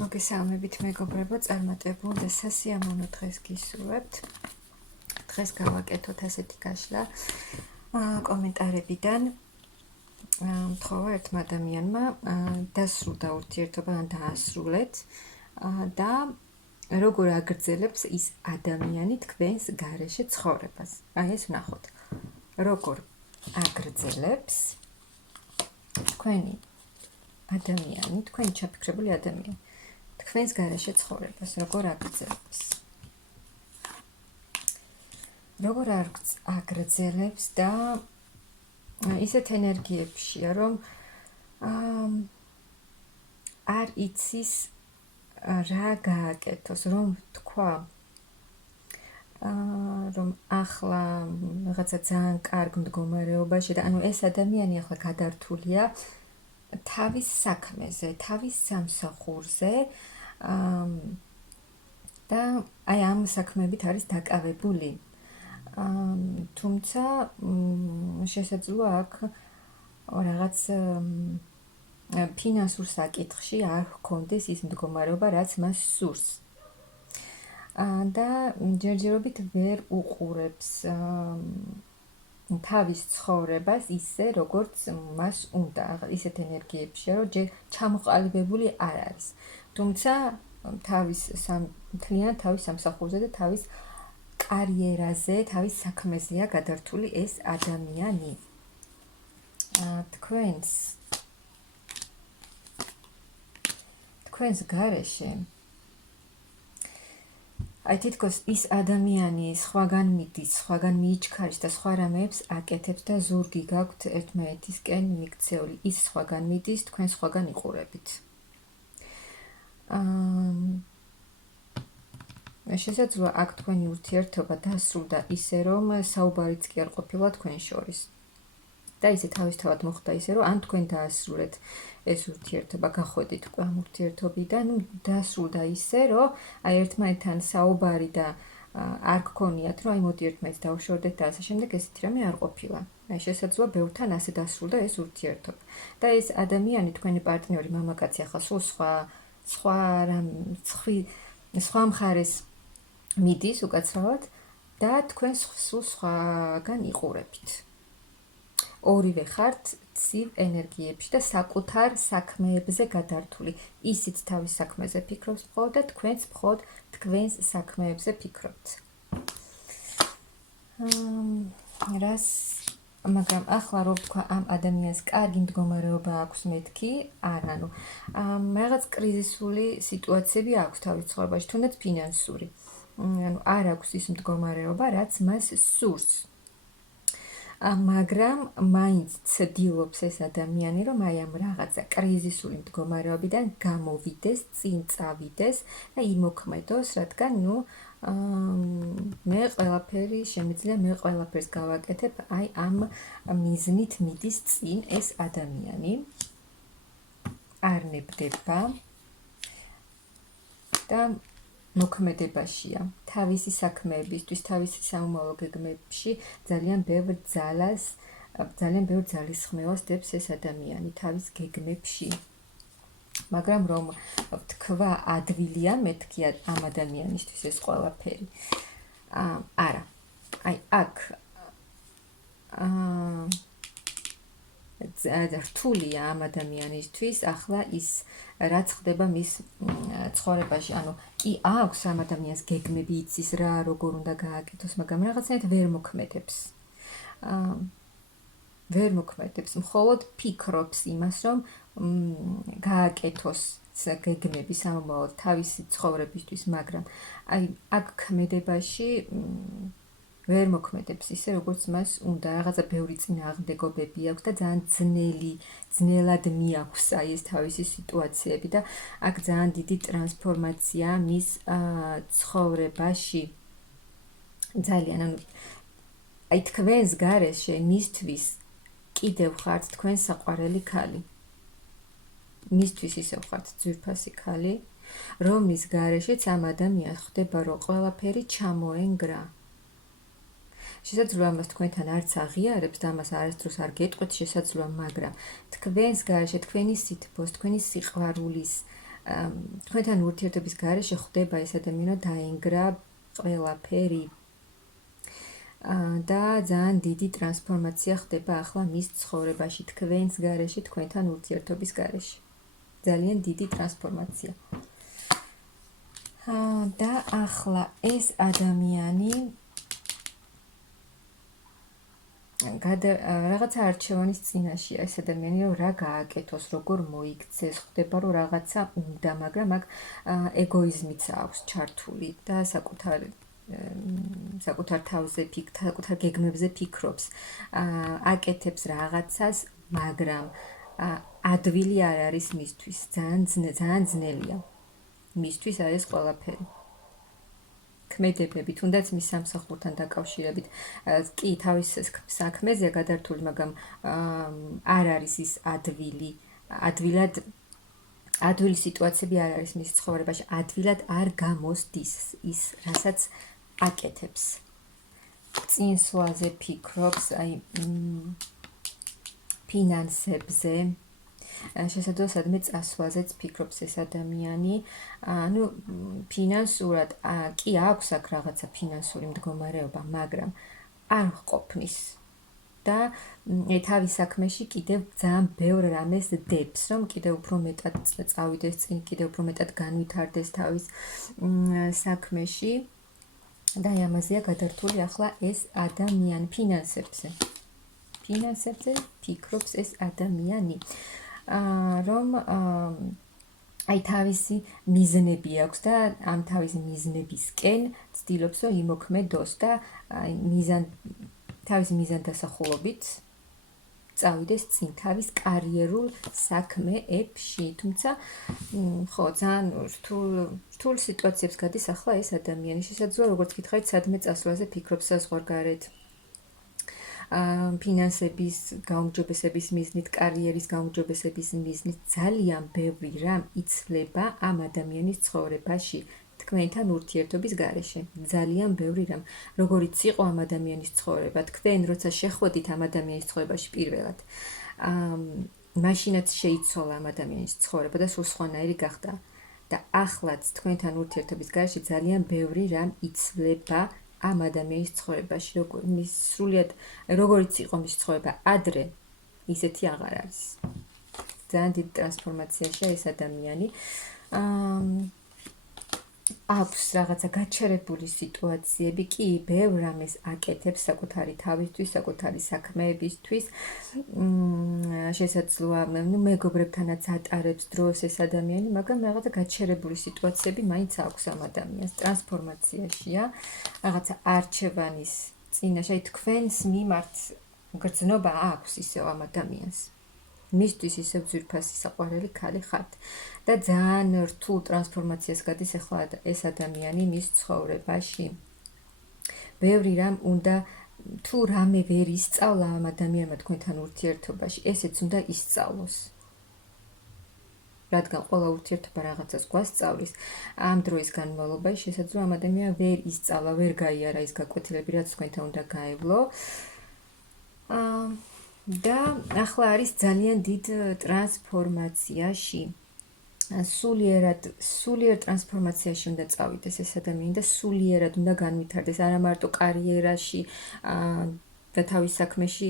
მოგესალმებით მეგობრებო, წარმატებულ და სასიამოვნო დღეს გისურვებთ. დღეს გავაკეთოთ ასეთი გაშლა კომენტარებიდან. მთხოვა ერთმა ადამიანმა დასრულდა ურთიერთობა ან დაასრულეთ და როგორ აგრძელებს ის ადამიანი თქვენს გარეშე ცხოვრებას. აი ეს ვნახოთ. როგორ აგრძელებს თქვენი ადამიანი, თქვენი ჩაფიქრებული ადამიანი თქვენს გარეშე ცხოვრებას, როგორ აგრძელებს. როგორ აგრძელებს და ისეთ ენერგიებშია, რომ არ იცის რა გააკეთოს, რომ თქვა, რომ ახლა რაღაცა ძალიან კარგ მდგომარეობაში და ანუ ეს ადამიანი ახლა გადართულია თავის საქმეზე, თავის სამსახურზე და აი ამ საქმეებით არის დაკავებული. თუმცა შესაძლოა აქ რაღაც ფინანსურ საკითხში არ ჰქონდეს ის მდგომარეობა, რაც მას სურს. და ჯერჯერობით ვერ უყურებს თავის ცხოვრებას ისე, როგორც მას უნდა. ისეთ ენერგიებშია, რომ ჯერ ჩამოყალიბებული არ არის. თუმცა თავის სამსახურზე და თავის კარიერაზე, თავის საქმეზეა გადართული ეს ადამიანი. თქვენს გარეშე აი თითქოს ის ადამიანი სხვაგან მიდის, სხვაგან მიიჩქარის და სხვა რამეებს აკეთებს და ზურგი გაქვთ ერთმანეთისკენ მიქცეული. ის სხვაგან მიდის, თქვენ სხვაგან იყურებით. შესაძლოა აქ თქვენი ურთიერთობა დასრულდა ისე, რომ საუბარიც კი არ ყოფილა თქვენ შორის. და ისე თავისთავად მოხდა ისე, რომ ან თქვენ დაასრულეთ ეს ურთიერთობა, გახვედით უკვე ამ ურთიერთობიდან, დასრულდა ისე, რომ აი ერთმანეთთან საუბარი და არ გქონიათ, რომ აი მოდი ერთმანეთს დავშორდეთ და ასე შემდეგ, ესეთი რამე არ ყოფილა. აი შესაძლოა ბევრთან ასე დასრულდა ეს ურთიერთობა. და ეს ადამიანი, თქვენი პარტნიორი, მამაკაცი ახლა სულ სხვა მხარეს მიდის უკაცრავად და თქვენ სულ სხვაგან იყურებით. ორივე ხართ ცივ ენერგიებში და საკუთარ საქმეებზე გადართული. ისიც თავის საქმეზე ფიქრობს მხოლოდ და თქვენც მხოლოდ თქვენს საქმეებზე ფიქრობთ. მაგრამ ახლა რო ვთქვა ამ ადამიანს კარგი მდგომარეობა აქვს მეთქი, არა, რაღაც კრიზისული სიტუაციები აქვს თავის ცხოვრებაში, თუნდაც ფინანსური. არ აქვს ის მდგომარეობა, რაც მას სურს. მაგრამ მაინც ცდილობს ეს ადამიანი, რომ აი ამ რაღაცა კრიზისული მდგომარეობიდან გამოვიდეს, წინ წავიდეს და იმოქმედოს, რადგან მე ყველაფერი შემიძლია, მე ყველაფერს გავაკეთებ, აი ამ მიზნით მიდის წინ ეს ადამიანი. არ ნებდება და მოქმედებაშია. თავისი საქმეებისთვის, თავისი სამომავლო გეგმებში ძალიან ბევრ ძალისხმევას დებს ეს ადამიანი თავის გეგმებში. მაგრამ რომ თქვა ადვილია მეთქია ამ ადამიანისთვის ეს ყველაფერი. არა. აი აქ რთულია ამ ადამიანისთვის ახლა ის რაც ხდება მის ცხოვრებაში, კი აქვს ამ ადამიანს გეგმები, იცის რა როგორ უნდა გააკეთოს, მაგრამ რაღაცნაირად ვერ მოქმედებს, მხოლოდ ფიქრობს იმას, რომ გააკეთოს გეგმები სამომავლოდ თავისი ცხოვრებისთვის, მაგრამ აი აქ ქმედებაში ვერ მოქმედებს ისე, როგორც მას უნდა. რაღაცა ბევრი წინააღმდეგობები აქვს და ძალიან ძნელად მიაქვს აი ეს თავისი სიტუაციები და აქ ძალიან დიდი ტრანსფორმაცია მის ცხოვრებაში. ძალიან, აი თქვენს გარეშე მისთვის კიდევ ხართ თქვენ საყვარელი ქალი. მისთვის ისევ ხართ ძვირფასი ქალი, რომლის გარეშეც ამ ადამიანს ხდება, რომ ყველაფერი ჩამოენგრა. შესაძლოა ამას თქვენთან არც აღიარებს და ამას არასდროს არ გეტყვით შესაძლოა, მაგრამ თქვენს გარეშე, თქვენი სითბოს, თქვენი სიყვარულის თქვენთან ურთიერთობის გარეშე ხდება ეს ადამიანი დაინგრა ყველაფერი და ძალიან დიდი ტრანსფორმაცია ხდება ახლა მის ცხოვრებაში, თქვენს გარეშე, თქვენთან ურთიერთობის გარეშე. ძალიან დიდი ტრანსფორმაცია. და ახლა ეს ადამიანი რაღაცა არჩევანის წინაშია ეს ადამიანი, რომ რა გააკეთოს, როგორ მოიქცეს, ხდება, რომ რაღაცა უნდა, მაგრამ აქ ეგოიზმიც აქვს ჩართული და საკუთარ თავზე, საკუთარ გეგმებზე ფიქრობს, აკეთებს რაღაცას, მაგრამ ადვილი არ არის მისთვის, ძალიან ძნელია. მისთვის არის ყველაფერი. ქმედებები, თუნდაც მის სამსახურთან დაკავშირებით, კი თავის საქმეზეა გადართული, მაგრამ არ არის ის ადვილი სიტუაციები არ არის მის ცხოვრებაში, ადვილად არ გამოსდის ის, რასაც აკეთებს. წინსვლაზე ფიქრობს, ფინანსებზე, შესაძლოა სადმე წასვლაზეც ფიქრობს ეს ადამიანი, ფინანსურად კი აქვს აქ რაღაცა ფინანსური მდგომარეობა, მაგრამ არ ყოფნის და თავის საქმეში კიდევ ძალიან ბევრ რამეს დებს, რომ კიდევ უფრო მეტად წავიდეს წინ, კიდევ უფრო მეტად განვითარდეს თავის საქმეში და ამაზეა გადართული ახლა ეს ადამიანი ფინანსებზე ფიქრობს ეს ადამიანი. რომ თავისი მიზნები აქვს და ამ თავისი მიზნებისკენ ცდილობს, რომ იმოქმედოს და თავისი მიზანდასახულობით წავიდეს წინ თავის კარიერულ საქმეებში. თუმცა, ხო, ძალიან რთულ სიტუაციებს გადის ახლა ეს ადამიანი. შესაძლოა, როგორც გითხარით, სადმე წასვლაზე ფიქრობს საზღვარგარეთ. ფინანსების გაუმჯობესების მიზნით, კარიერის გაუმჯობესების მიზნით ძალიან ბევრი რამ იცვლება ამ ადამიანის ცხოვრებაში, თქვენთან ურთიერთობის გარეშე. ძალიან ბევრი რამ, როგორიც იყო ამ ადამიანის ცხოვრება, თქვენ როცა შეხვედით ამ ადამიანის ცხოვრებაში პირველად, მაშინაც შეიცვალა ამ ადამიანის ცხოვრება და სულ სხვანაირი გახდა. და ახლაც თქვენთან ურთიერთობის გარეშე ძალიან ბევრი რამ იცვლება ამ ადამიანის ცხოვრებაში, როგორიც იყო მის ცხოვრება ადრე, ისეთი აღარ არის. ძალიან დიდი ტრანსფორმაციაშია ეს ადამიანი. აქვს რაღაცა გაჩერებული სიტუაციები, კი, ბევრ რამეს აკეთებს საკუთარი თავისთვის, საკუთარი საქმეებისთვის. შესაძლოა, მეგობრებთანაც ატარებს დროს ეს ადამიანი, მაგრამ რაღაცა გაჩერებული სიტუაციები მაინც აქვს ამ ადამიანს. ტრანსფორმაციაშია, რაღაცა არჩევანის წინაშე, თქვენს მიმართ გრძნობა აქვს ისევ ამ ადამიანს. მისთვის ისევ ძვირფასი საყვარელი ქალი ხართ და ძალიან რთულ ტრანსფორმაციას გადის ახლა ეს ადამიანი მის ცხოვრებაში. ბევრი რამ უნდა, თუ რამე ვერ ისწავლა ამ ადამიანმა თქვენთან ურთიერთობაში, ესეც უნდა ისწავლოს. რადგან ყველა ურთიერთობა რაღაცას გვასწავლის, ამ დროის განმავლობაში შესაძლოა ამ ადამიანმა ვერ ისწავლა, ვერ გაიარა ის გაკვეთილები, რაც თქვენთან უნდა გაევლო. და ახლა არის ძალიან დიდ ტრანსფორმაციაში. სულიერ ტრანსფორმაციაში უნდა წავიდეს ეს ადამიანი და სულიერად უნდა განვითარდეს, არა მარტო კარიერაში და თავის საქმეში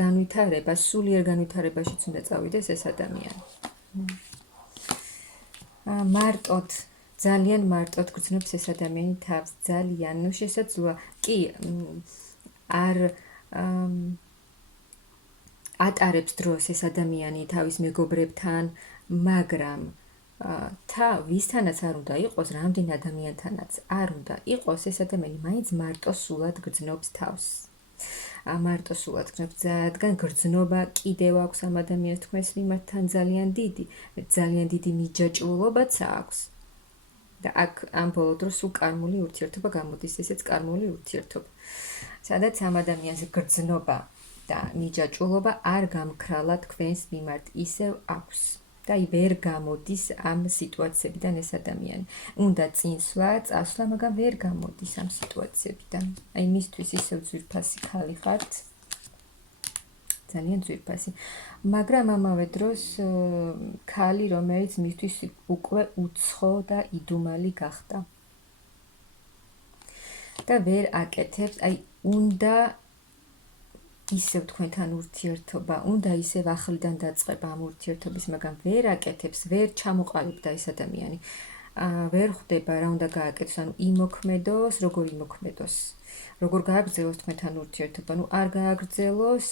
განვითარება, სულიერ განვითარებაშიც უნდა წავიდეს ეს ადამიანი. ძალიან მარტოდ გრძნობს ეს ადამიანი თავს, ძალიან, შესაძლოა, კი, არ ატარებს დროს ეს ადამიანი თავის მეგობრებთან, მაგრამ ვისთანაც არ უნდა იყოს, რამდენ ადამიანთანაც არ უნდა იყოს, ეს ადამიანი მაინც მარტოსულად გრძნობს თავს. მარტოსულად გრძნობს, რადგან გრძნობა კიდევ აქვს ამ ადამიანს თქვენს მიმართთან ძალიან დიდი მიჯაჭვულობაც აქვს. და აქ ამ ბოლო დროს სულ კარმული ურთიერთობა გამოდის, ესეც კარმული ურთიერთობა. სადაც ამ ადამიანს გრძნობა და მიჯაჭვულობა არ გამქრალა თქვენს მიმართ, ისევ აქვს. და ვერ გამოდის ამ სიტუაციებიდან ეს ადამიანი. უნდა წინსვლა, წასვლა, მაგრამ ვერ გამოდის ამ სიტუაციებიდან. მისთვის ისევ ძვირფასი ქალი ხართ. ძალიან ძვირფასი. მაგრამ ამავე დროს ქალი, რომელიც მისთვის უკვე უცხო და იდუმალი გახდა. და ვერ აკეთებს, უნდა ისევ თქვენთან ურთიერთობა, უნდა ისევ ახლიდან დაწყება ამ ურთიერთობის, მაგრამ ვერ აკეთებს, ვერ ჩამოყალიბდა ეს ადამიანი. ვერ ხვდება რა უნდა გააკეთოს, ანუ იმოქმედოს, როგორ იმოქმედოს. როგორ გააგრძელოს თქვენთან ურთიერთობა, არ გააგრძელოს,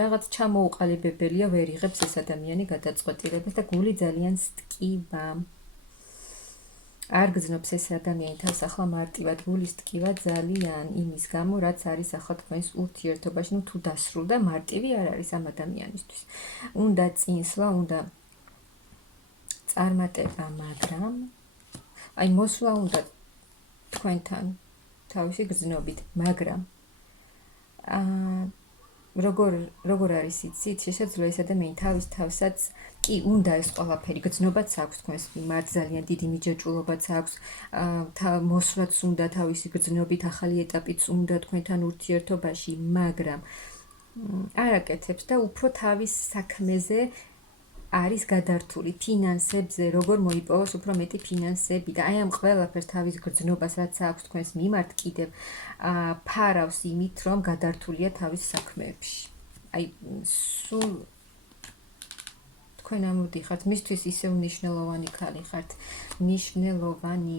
რაღაც ჩამოუყალიბებელია, ვერ იღებს ეს ადამიანი გადაწყვეტილებას და გული ძალიან სტკივა. არ გძნობს ეს ადამიანი თავს ახლა მარტივად, გულის ტკივა ძალიან იმის გამო, რაც არის ახლა თქვენს ურთიერთობაში, თუ დასრულდა, მარტივი არ არის ამ ადამიანისთვის. უნდა წინსვლა, უნდა წარმატება, მაგრამ მოსვლა უნდა თქვენთან თავისი გრძნობით, მაგრამ როგორ არის იცით, შესაძლოა ეს ადამიანი თავის თავსაც კი უნდა ეს ყველაფერი გრძნობაც აქვს თქვენს მიმართ, ძალიან დიდი მიჯაჭვულობაც აქვს, მოსვლაც უნდა თავისი გრძნობით, ახალი ეტაპიც უნდა თქვენთან ურთიერთობაში, მაგრამ არ აკეთებს და უფრო თავის საქმეზე არის გადართული, ფინანსებზე, როგორ მოიპოვოს უფრო მეტი ფინანსები და ამ ყველაფერს თავის გრძნობას, რაც აქვს თქვენს მიმართ კიდევ ფარავს იმით, რომ გადართულია თავის საქმეებში. სულ თქვენ ამოდიხართ, მისთვის ისევ მნიშვნელოვანი ქალი ხართ, მნიშვნელოვანი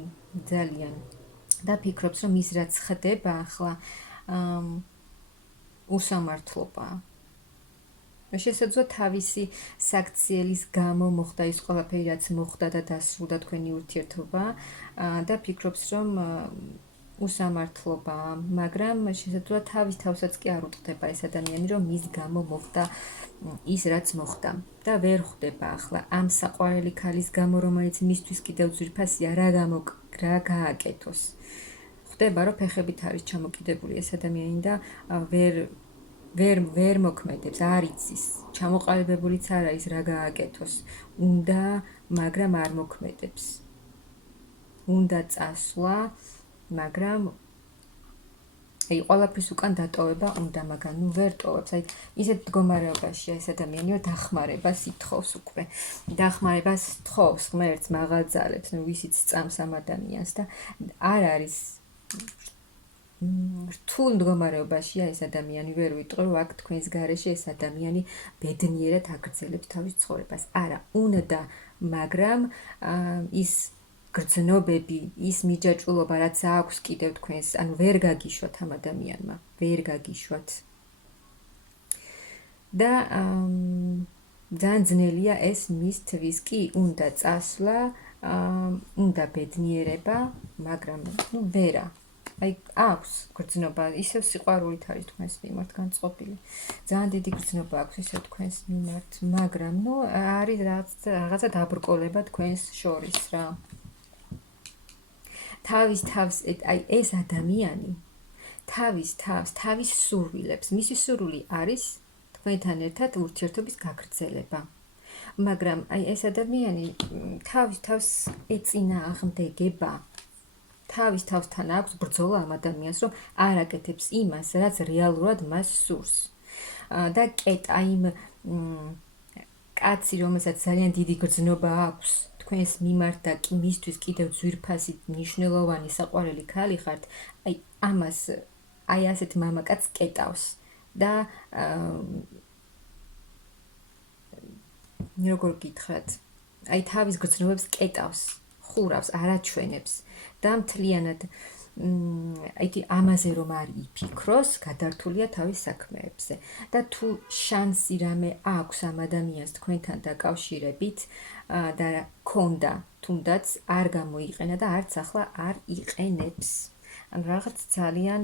ძალიან და ფიქრობს, რომ ის რაც ხდება ახლა უსამართლობაა. შესაძლოა თავისი საქციელის გამო მოხდა ის ყველაფერი, რაც მოხდა და დასრულდა თქვენი ურთიერთობა და ფიქრობს, რომ უსამართლობაა, მაგრამ შესაძლოა თავის თავსაც კი არ უტყდება ეს ადამიანი, რომ მის გამო მოხდა ის, რაც მოხდა და ვერ ხვდება ახლა ამ საყვარელი ქალის გამო, რომელიც მისთვის კიდევ ძვირფასია, რა გააკეთოს. ხვდება, რომ ფეხებით არის ჩამოკიდებული ეს ადამიანი და ვერ მოქმედებს, არ იცის, ჩამოყალიბებულიც არ არის რა გააკეთოს. უნდა, მაგრამ არ მოქმედებს. უნდა წასვლა, მაგრამ ყველაფრის უკან დატოვება უნდა, მაგრამ ვერ ტოვებს. ისეთ მდგომარეობაშია ეს ადამიანი, რომ დახმარებას ითხოვს უკვე. დახმარებას თხოვს ღმერთს, მაღალ ძალებს, ვისიც სწამს ამ ადამიანს და არ არის რთულ მდგომარეობაშია ეს ადამიანი, ვერ ვიტყვი, რომ აქ თქვენს გარეშე ეს ადამიანი ბედნიერად აგრძელებს თავის ცხოვრებას. არა, უნდა, მაგრამ ის გრძნობები, ის მიჯაჭვულობა, რაც აქვს კიდევ თქვენს, ვერ გაგიშვათ ამ ადამიანმა, ვერ გაგიშვათ. და ძალიან ძნელია ეს მისთვის კი, უნდა წასვლა, უნდა ბედნიერება, მაგრამ ვერა. აქვს გრძნობა, ისევ სიყვარულით არის თქვენს მიმართ განწყობილი. ძალიან დიდი გრძნობა აქვს ისევ თქვენს მიმართ, მაგრამ არის რაღაცა დაბრკოლება თქვენს შორის რა. თავის თავს, ეს ადამიანი თავის სურვილებს, მისი სურვილი არის თქვენთან ერთად ურთიერთობის გაგრძელება. მაგრამ ეს ადამიანი თავის თავს ეწინააღმდეგება. თავის თავსთან აქვს ბრძოლა ამ ადამიანს, რომ არ აკეთებს იმას, რაც რეალურად მას სურს. და კეტა იმ კაცი, რომელსაც ძალიან დიდი გრძნობა აქვს თქვენს მიმართ და მისთვის კიდევ ძვირფასი, მნიშვნელოვანი, საყვარელი ქალი ხართ, ამას ასეთ მამაკაც კეტავს და როგორ გითხრათ, თავის გრძნობებს კეტავს, ხურავს, არაჩვენებს და მთლიანად ამაზე რომ არ იფიქროს, გადართულია თავის საქმეებზე. და თუ შანსი რამე აქვს ამ ადამიანს თქვენთან დაკავშირებით და ქონდა, თუნდაც არ გამოიყენა და არც ახლა არ იყენებს. რაღაც ძალიან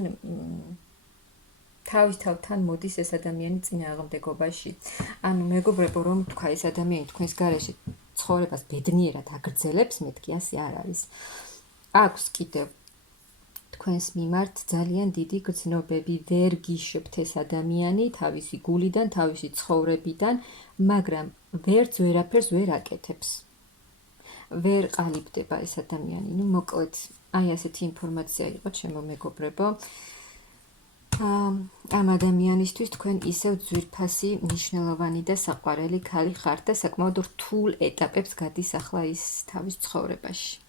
თავის თავთან მოდის ეს ადამიანი წინააღმდეგობაში. მეგობრებო, რომ თქვა ეს ადამიანი თქვენს გარეშე ცხოვრებას ბედნიერად აგრძელებს, მეთქი ასე არ არის. აქვს კიდევ თქვენს მიმართ ძალიან დიდი გრძნობები, ვერ გიშვებთ ეს ადამიანი თავისი გულიდან, თავისი ცხოვრებიდან, მაგრამ ვერაფერს ვერ აკეთებს. ვერ ყალიბდება ეს ადამიანი. მოკლედ, ასეთი ინფორმაცია იყო ჩემო მეგობრებო. ამ ადამიანისთვის თქვენ ისევ ძვირფასი, მნიშვნელოვანი და საყვარელი ქალი ხართ და საკმაოდ რთულ ეტაპებს გადის ახლა ის თავის ცხოვრებაში.